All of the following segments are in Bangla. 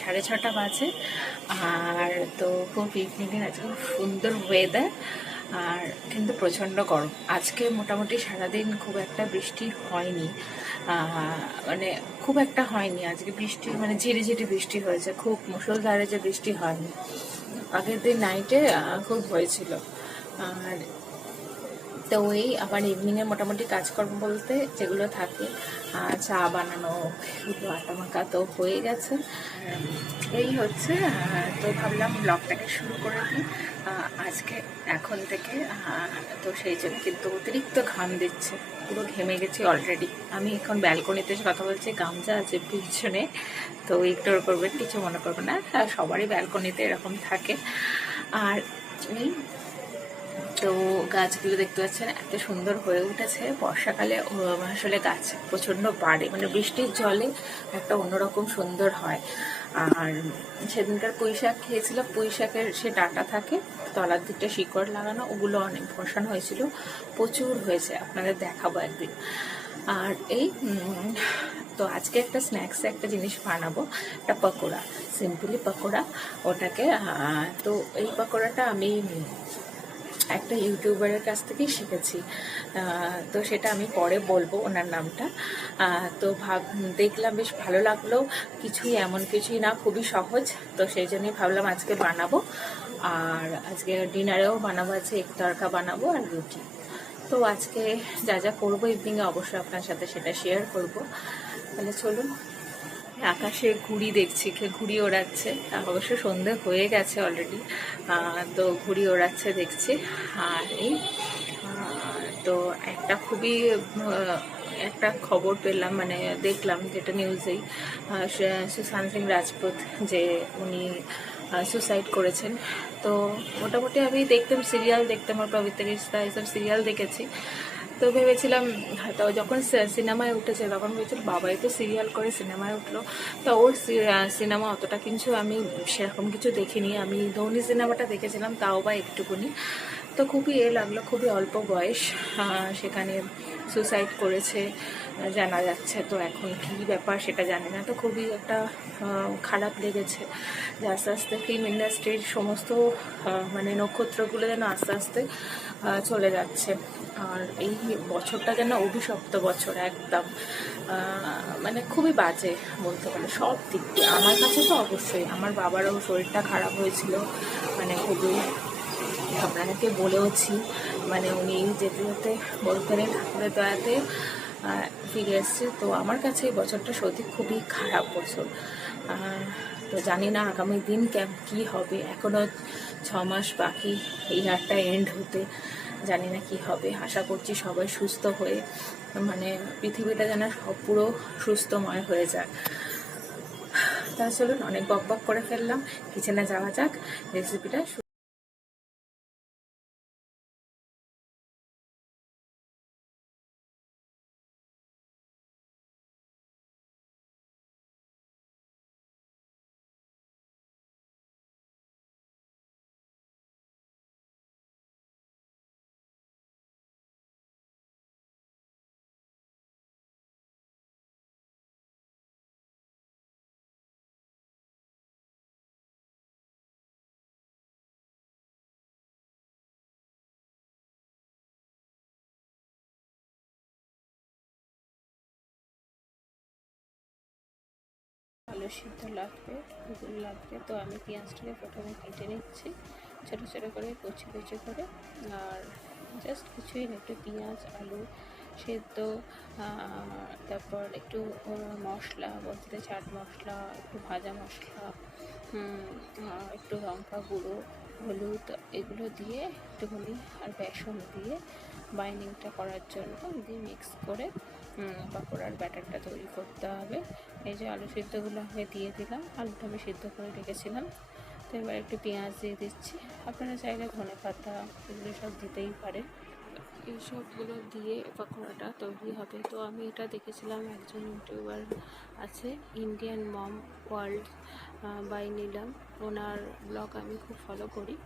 6:30 বাজে। আর তো খুব ইভিনিংয়ের আজকে খুব সুন্দর ওয়েদার, আর কিন্তু প্রচণ্ড গরম। আজকে মোটামুটি সারাদিন খুব একটা বৃষ্টি হয়নি, মানে খুব একটা হয়নি আজকে বৃষ্টি, মানে ঝিরিঝিরি বৃষ্টি হয়েছে, খুব মুষলধারে যে বৃষ্টি হয়নি। আগের দিন নাইটে খুব হয়েছিল। আর তো ওই আবার ইভিনিংয়ে মোটামুটি কাজকর্ম বলতে যেগুলো থাকে, চা বানানো, শুধু আটা মাখা তো হয়ে গেছে। এই হচ্ছে। তো ভাবলাম ব্লগটাকে শুরু করে দিই আজকে এখন থেকে। তো সেই জন্য কিন্তু অতিরিক্ত ঘাম দিচ্ছে, পুরো ঘেমে গেছি অলরেডি। আমি এখন ব্যালকনিতে এসে কথা বলছি, গামছা আছে পিছনে, তো ইগনোর করবেন, কিছু মনে করবেন না, সবারই ব্যালকনিতে এরকম থাকে। আর এই তো গাছগুলো দেখতে পাচ্ছেন এত সুন্দর হয়ে উঠেছে। বর্ষাকালে আসলে গাছ প্রচণ্ড বাড়ে, মানে বৃষ্টির জলে একটা অন্যরকম সুন্দর হয়। আর সেদিনকার পুঁই শাক খেয়েছিলাম, পুঁই শাকের সে ডাঁটা থাকে, তলার দিকটা শিকড় লাগানো, ওগুলো অনেক বসানো হয়েছিল, প্রচুর হয়েছে, আপনাদের দেখাবো একদিন। আর এই তো আজকে একটা স্ন্যাক্সে একটা জিনিস বানাবো, একটা পকোড়া, সিম্পলি পকোড়া ওটাকে। তো এই পকোড়াটা আমি একটা ইউটিউবারের কাছ থেকেই শিখেছি, তো সেটা আমি পরে বলবো ওনার নামটা। তো দেখলাম বেশ ভালো লাগলো, কিছুই না, খুবই সহজ। তো সেই জন্যই ভাবলাম আজকে বানাবো। আর আজকে ডিনারেও বানাবো, আছে এক তরকা বানাবো আর রুটি। তো আজকে যা যা করবো ইভিনিংয়ে অবশ্যই আপনার সাথে সেটা শেয়ার করব। তাহলে চলুন। আকাশে ঘুড়ি দেখছি, ঘুড়ি ওড়াচ্ছে, অবশ্য সন্ধে হয়ে গেছে অলরেডি। তো ঘুড়ি ওড়াচ্ছে দেখছি। আর এই তো একটা খুবই একটা খবর পেলাম, মানে দেখলাম যেটা নিউজেই, সুশান্ত সিং রাজপুত, যে উনি সুসাইড করেছেন। তো মোটামুটি আমি সিরিয়াল দেখতাম, আর পবিত্র রিশতা এসব সিরিয়াল দেখেছি। তো ভেবেছিলাম হয়তো যখন সিনেমায় উঠেছে তখন ভেবেছিলাম বাবাই তো সিরিয়াল করে সিনেমায় উঠলো, তো ওর সিনেমা অতটা কিছু আমি সেরকম কিছু দেখিনি। আমি ধোনি সিনেমাটা দেখেছিলাম, তাও বা একটুকুনি। তো খুবই লাগলো, খুবই অল্প বয়স, সেখানে সুসাইড করেছে জানা যাচ্ছে। তো এখন কী ব্যাপার সেটা জানি না, তো খুবই একটা খারাপ লেগেছে যে আস্তে আস্তে ফিল্ম ইন্ডাস্ট্রির সমস্ত মানে নক্ষত্রগুলো যেন আস্তে আস্তে চলে যাচ্ছে। আর এই বছরটা যেন অভিশপ্ত বছর একদম, মানে খুবই বাজে বলতে পারে সব দিক দিয়ে। আমার কাছে তো অবশ্যই, আমার বাবারও শরীরটা খারাপ হয়েছিল, মানে খুবই, আপনাকে বলেওছি, মানে উনি যেতে যেতে বলতেন ঠাকুরের দয়াতে ফিরে এসছে। তো আমার কাছে এই বছরটা সত্যি খুবই খারাপ বছর। তো জানি না আগামী দিন কী হবে, এখনও 6 মাস বাকি এই ইয়ারটা এন্ড হতে, জানি না কি হবে। আশা করছি সবাই সুস্থ হয়ে, মানে পৃথিবীটা যেন সব পুরো সুস্থময় হয়ে যায়। তা চলুন, অনেক বক করে ফেললাম, কিচেনে যাওয়া যাক, রেসিপিটা। আলু সিদ্ধ লাগবে, এগুলো লাগবে। তো আমি পেঁয়াজটাকে প্রথমে কেটে নিচ্ছি ছোটো ছোটো করে, কুচি কুচি করে। আর জাস্ট কিছুই না, একটু পেঁয়াজ, আলু সেদ্ধ, তারপর একটু মশলা বলতে চাট মশলা, একটু ভাজা মশলা, একটু লঙ্কা গুঁড়ো, হলুদ, এগুলো দিয়ে একটুখানি, আর বেসন দিয়ে বাইন্ডিংটা করার জন্য দিয়ে মিক্স করে পাকোড়ার ব্যাটারটা তৈরি করতে হবে। এই যে আলু সিদ্ধগুলো আমি দিয়ে দিলাম, আলুটা আমি সিদ্ধ করে রেখেছিলাম। তো এবার একটু পেঁয়াজ দিয়ে দিচ্ছি, আপনারা চাইলে ধনেপাতা এগুলো সব দিতেই পারে। এইসবগুলো দিয়ে পাকোড়াটা তৈরি হবে। তো আমি এটা দেখেছিলাম, একজন ইউটিউবার আছে, ইন্ডিয়ান মম ওয়ার্ল্ড বাই নিলাম, ওনার ব্লগ আমি খুব ফলো করি।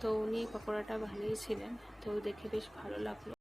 তো উনি পাকোড়াটা বানিয়েছিলেন, তো দেখে বেশ ভালো লাগলো।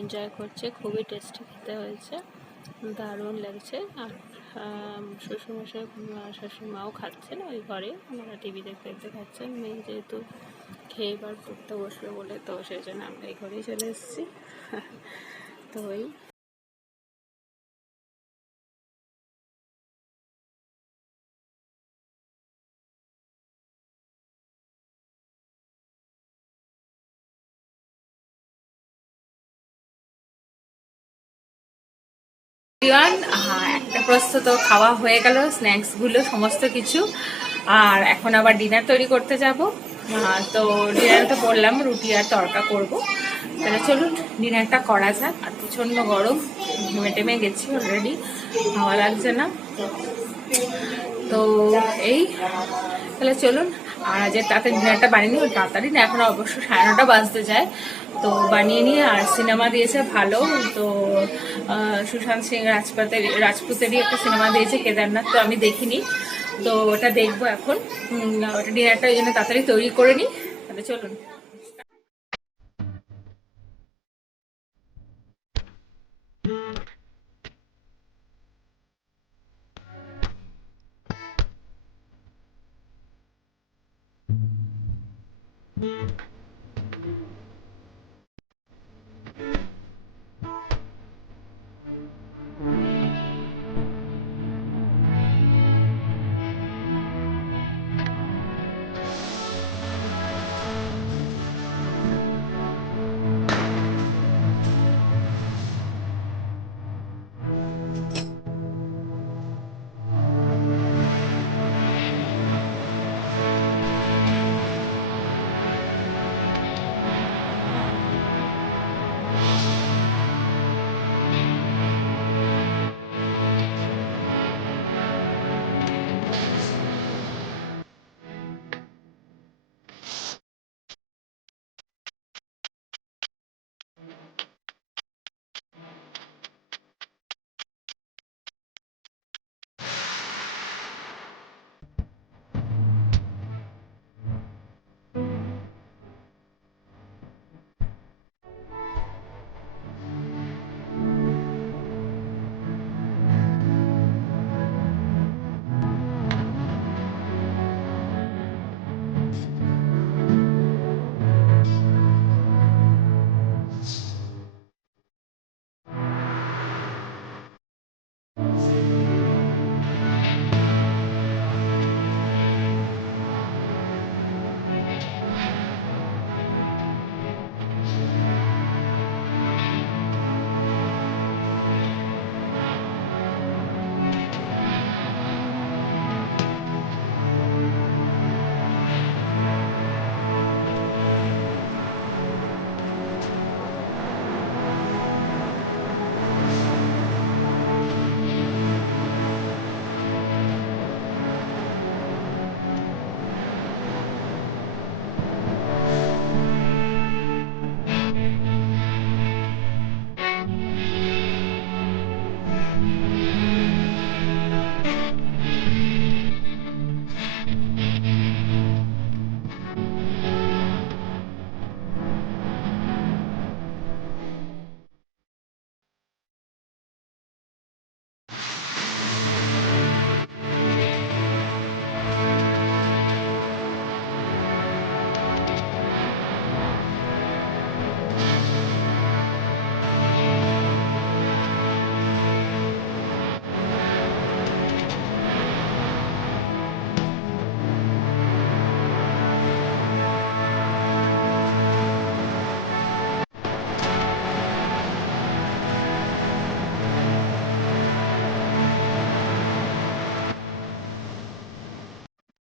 এনজয় করছে, খুবই টেস্টি খেতে হয়েছে, দারুণ লাগছে। আর শ্বশুরমশাই শাশুড়িমাও খাচ্ছেন ওই ঘরে, ওনারা টিভি দেখতে দেখতে খাচ্ছেন। মেয়ে যেহেতু খেয়ে এবার পড়তে বসবে বলে, তো সেই জন্য আমরা এই ঘরেই চলে এসেছি। তো ওই একটা প্রস্তুত খাওয়া হয়ে গেল, স্ন্যাক্সগুলো সমস্ত কিছু। আর এখন আবার ডিনার তৈরি করতে যাব। তো ডিনার তো বললাম রুটি আর তড়কা করব। তাহলে চলুন ডিনারটা করা যাক। আর প্রচণ্ড গরম, ঘেমে টেমে গেছি অলরেডি, হাওয়া লাগছে না। তো এই তাহলে চলুন। আর যে তাতে ডিনারটা বানিয়ে নিই, তাড়াতাড়ি না, এখন অবশ্য 9:30 বাজতে যায়। তো বানিয়ে নিয়ে, আর সিনেমা দিয়েছে ভালো। তো সুশান্ত সিং রাজপুতেরই একটা সিনেমা দিয়েছে কেদারনাথ, তো আমি দেখিনি। তো ওটা দেখবো এখন। ওটা ডিনারটা ওই জন্য তাড়াতাড়ি তৈরি করে নিই। তাহলে চলুন।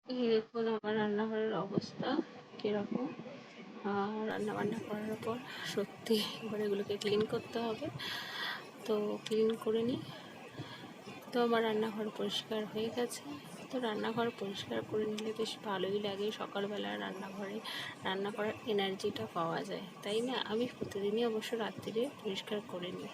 এই দেখুন আমার রান্নাঘরের অবস্থা কীরকম। রান্না বান্না করার পর সত্যি এবার এগুলোকে ক্লিন করতে হবে, তো ক্লিন করে নিই। তো আমার রান্নাঘর পরিষ্কার হয়ে গেছে। তো রান্নাঘর পরিষ্কার করে নিলে বেশ ভালোই লাগে, সকালবেলা রান্নাঘরে রান্না করার এনার্জিটা পাওয়া যায়, তাই না? আমি প্রতিদিনই অবশ্য রাত্রিরে পরিষ্কার করে নিই।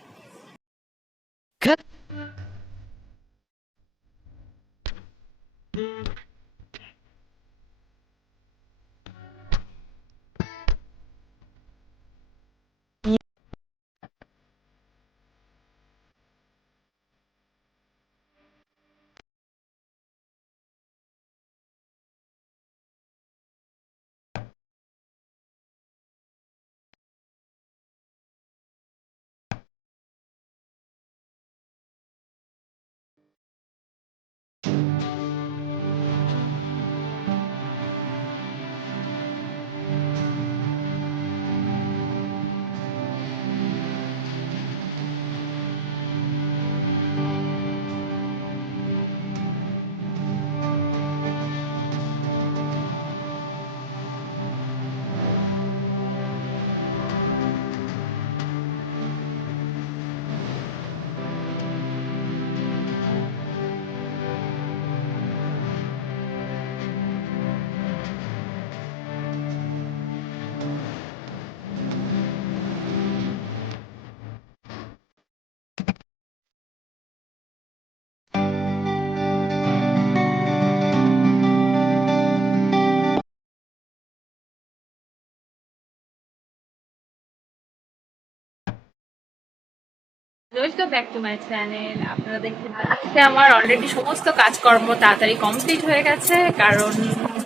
Welcome back to my channel. আপনারা দেখতে আজকে আমার অলরেডি সমস্ত কাজকর্ম তাড়াতাড়ি কমপ্লিট হয়ে গেছে, কারণ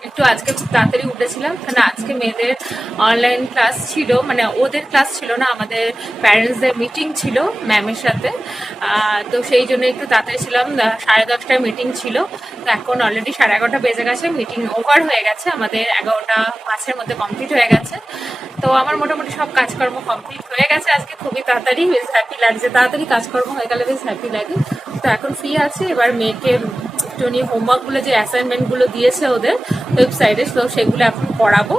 একটু আজকে খুব তাড়াতাড়ি উঠেছিলাম, কারণ আজকে মেয়েদের অনলাইন ক্লাস ছিল, মানে ওদের ক্লাস ছিল না, আমাদের প্যারেন্টসদের মিটিং ছিল ম্যামের সাথে। তো সেই জন্য একটু তাড়াতাড়ি ছিলাম, 10:30টায় মিটিং ছিল। তো এখন অলরেডি 11:30 বেজে গেছে, মিটিং ওভার হয়ে গেছে, আমাদের 11:05 মধ্যে কমপ্লিট হয়ে গেছে। তো আমার মোটামুটি সব কাজকর্ম কমপ্লিট হয়ে গেছে আজকে, খুবই তাড়াতাড়ি, বেশ হ্যাপি লাগছে। তাড়াতাড়ি কাজকর্ম হয়ে গেলে বেশ হ্যাপি লাগে। তো এখন ফ্রি আছি, এবার মেয়েকে একটুখানি হোমওয়ার্কগুলো, যে অ্যাসাইনমেন্টগুলো দিয়েছে ওদের ওয়েবসাইটে, তো সেগুলো এখন করাবো।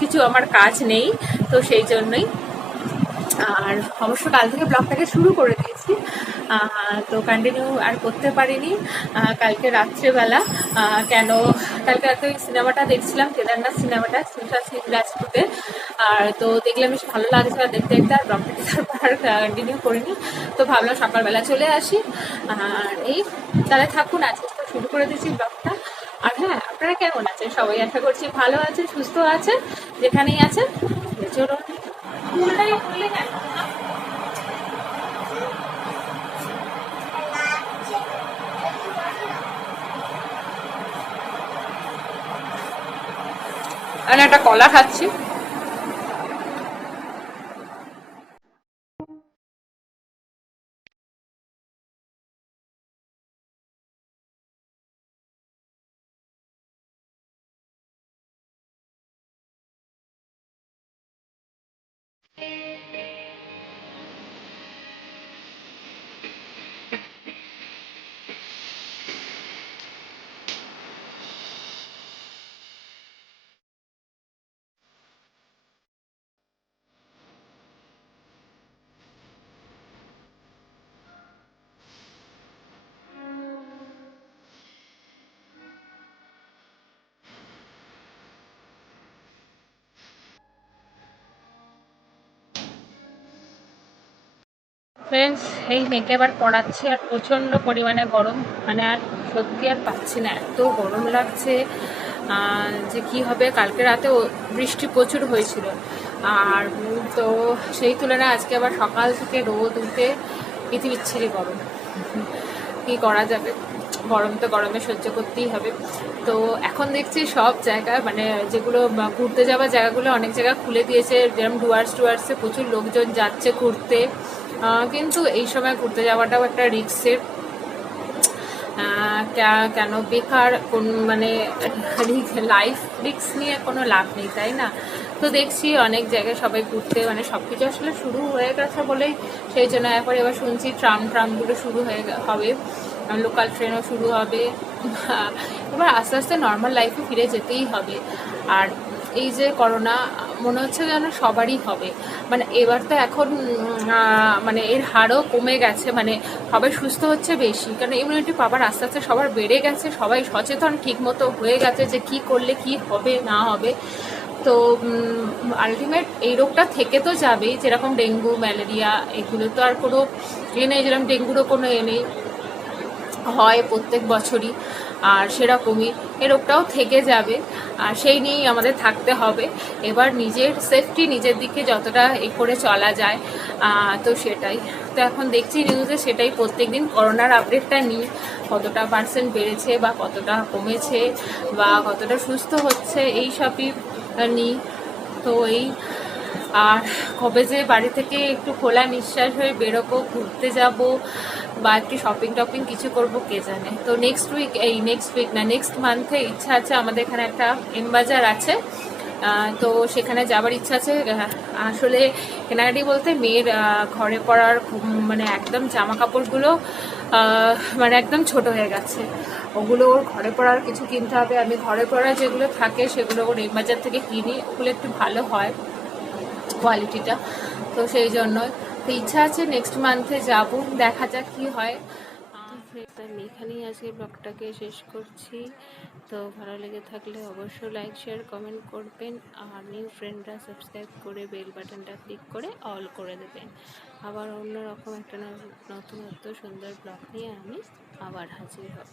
কিছু আমার কাজ নেই, তো সেই জন্যই। আর অবশ্য কাল থেকে ব্লগটাকে শুরু করে দিয়েছি, তো কন্টিনিউ আর করতে পারিনি কালকে রাত্রেবেলা। কেন, কালকে এত সিনেমাটা দেখছিলাম, কেদারনাথ সিনেমাটা, সুশান্ত সিং রাজপুতের। আর তো দেখলাম বেশ ভালো লাগছে, আর দেখতে দেখতে আর ব্লগটাকে তারপর আর কন্টিনিউ করিনি। তো ভাবলাম সকালবেলা চলে আসি। আর এই তাহলে থাকুন, আজকে তো শুরু করে দিয়েছি ব্লগটা। আর হ্যাঁ, আপনারা কেমন আছেন? সবাই আশা করছি ভালো আছেন, সুস্থ আছেন, যেখানেই আছেন। চলুন। আমি একটা কলা খাচ্ছি। ফ্রেন্ডস, এই মেয়েকে আবার পড়াচ্ছি, আর প্রচণ্ড পরিমাণে গরম, মানে আর সত্যি আর পাচ্ছি না, এত গরম লাগছে যে কি হবে। কালকে রাতে বৃষ্টি প্রচুর হয়েছিল, আর তো সেই তুলনায় আজকে আবার সকাল থেকে রোদ উঠে বিচ্ছিরি গরম। কি করা যাবে, গরম তো গরমে সহ্য করতেই হবে। তো এখন দেখছি সব জায়গায়, মানে যেগুলো ঘুরতে যাওয়ার জায়গাগুলো অনেক জায়গা খুলে দিয়েছে, যেরকম ডুয়ার্সে প্রচুর লোকজন যাচ্ছে ঘুরতে। কিন্তু এই সময় ঘুরতে যাওয়াটাও একটা রিস্কের। কেন বেকার কোন, মানে লাইফ রিস্ক নিয়ে কোনো লাভ নেই, তাই না? তো দেখছি অনেক জায়গায় সবাই ঘুরতে, মানে সব কিছু আসলে শুরু হয়ে গেছে বলেই সেই জন্য এবার শুনছি ট্রামগুলো শুরু হবে, লোকাল ট্রেনও শুরু হবে। এবার আস্তে আস্তে নর্মাল লাইফে ফিরে যেতেই হবে। আর এই যে করোনা, মনে হচ্ছে যেন সবারই হবে, মানে এবার তো এখন মানে এর হারও কমে গেছে, মানে সবাই সুস্থ হচ্ছে বেশি, কারণ ইমিউনিটি পাওয়ার আস্তে আস্তে সবার বেড়ে গেছে, সবাই সচেতন ঠিক মতো হয়ে গেছে যে কি করলে কি হবে না হবে। তো আলটিমেট এই রোগটা থেকে তো যাবেই, যেরকম ডেঙ্গু, ম্যালেরিয়া, এগুলো তো আর কোনো নেই, যেরকম ডেঙ্গুরও কোনো নেই, হয় প্রত্যেক বছরই, আর সেরকমই এ রোগটাও থেকে যাবে, আর সেই নিয়েই আমাদের থাকতে হবে। এবার নিজের সেফটি, নিজের দিকে যতটা করে চলা যায়, তো সেটাই। তো এখন দেখছি নিউজে সেটাই, প্রত্যেকদিন করোনার আপডেটটা নিই, কতটা পার্সেন্ট বেড়েছে বা কতটা কমেছে বা কতটা সুস্থ হচ্ছে, এই সবই নিই। তো এই, আর কবে যে বাড়ি থেকে একটু খোলা নিঃশ্বাস হয়ে বেরোবো, ঘুরতে যাব বা একটু শপিং কিছু করব কে জানে। তো নেক্সট মান্থে ইচ্ছা আছে, আমাদের এখানে একটা এমবাজার আছে, তো সেখানে যাবার ইচ্ছা আছে। আসলে কেনাকাটি বলতে মেয়ের ঘরে পরার, মানে একদম জামা কাপড়গুলো মানে একদম ছোট হয়ে গেছে, ওগুলো ওর ঘরে পরার কিছু কিনতে হবে। আমি ঘরে পরা যেগুলো থাকে সেগুলো ওর এমবাজার থেকে কিনি, ওগুলো একটু ভালো হয় কোয়ালিটিটা, তো সেই জন্য তো ইচ্ছা আছে নেক্সট মান্থে যাব, দেখা যাক কি হয়। আমি এখানেই আজকে ব্লগটাকে শেষ করছি। তো ভালো লেগে থাকলে অবশ্যই লাইক, শেয়ার, কমেন্ট করবেন, আর নিউ ফ্রেন্ডরা সাবস্ক্রাইব করে বেল বাটনটা ক্লিক করে অল করে দেবেন। আবার অন্যরকম একটা নতুনত্ব সুন্দর ব্লগ নিয়ে আমি আবার হাজির হব।